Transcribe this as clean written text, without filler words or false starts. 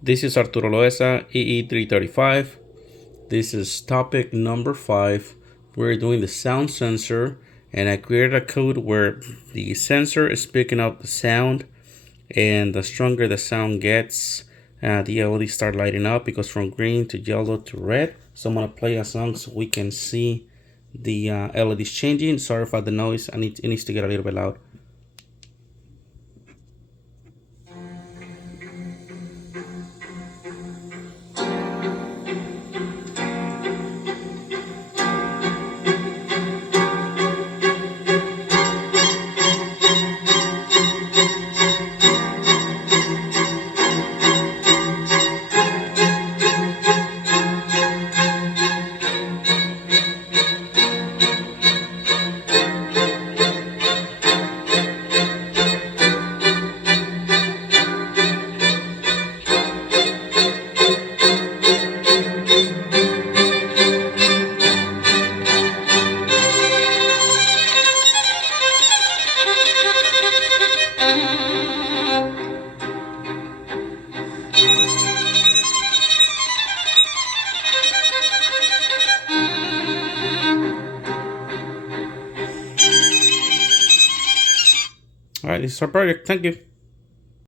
This is Arturo Loesa, EE335. This is topic number 5. We're doing the sound sensor, and I created a code where the sensor is picking up the sound, and the stronger the sound gets, the LEDs start lighting up. It goes from green to yellow to red. So I'm gonna play a song so we can see the LEDs changing. Sorry about the noise. It needs to get a little bit loud. All right, this is our project. Thank you.